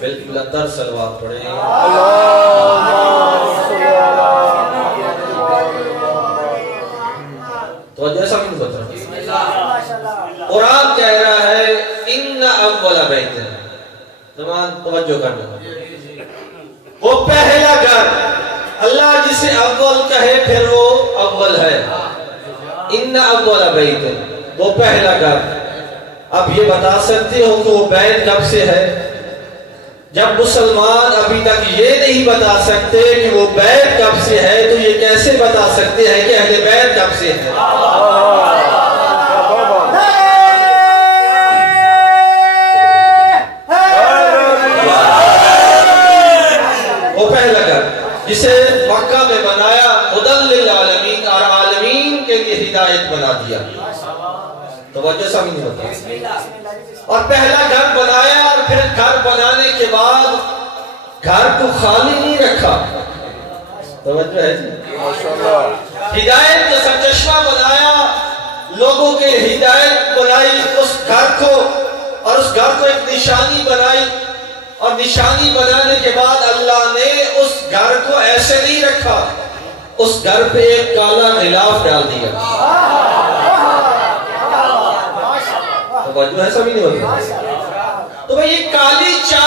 بالکل اندر صلوات پڑھیں. تو جیسا بھی نہیں بتا قرآن کہہ رہا ہے ان اول بیت زمان توجہ کرنا وہ پہلا گھر اللہ جسے اول کہے پھر وہ اول ہے. ان اول بیت وہ پہلا گھر. اب یہ بتا سکتے ہو کہ وہ بیت کب سے ہے؟ جب مسلمان ابھی تک یہ نہیں بتا سکتے کہ وہ بیت کب سے ہے تو یہ کیسے بتا سکتے ہیں کہ اہل بیت کب سے ہے؟ وہ پہلا گھر جسے مکہ میں بنایا ہدی للعالمین اور عالمین کے لیے ہدایت بنا دیا. توجہ سمجھ نہیں ہوتا. اور پہلا گھر بنایا اور پھر گھر بنانے کے بعد گھر کو خالی نہیں رکھا. توجہ ہے جی. ہدایت کا سرچشمہ بنایا, لوگوں کے ہدایت بنائی اس گھر کو, اور اس گھر کو ایک نشانی بنائی. اور نشانی بنانے کے بعد اللہ نے اس گھر کو ایسے نہیں رکھا, اس گھر پہ ایک کالا غلاف ڈال دیا. توجہ ایسا بھی نہیں ہوتا. تو بھئی یہ کالی چادر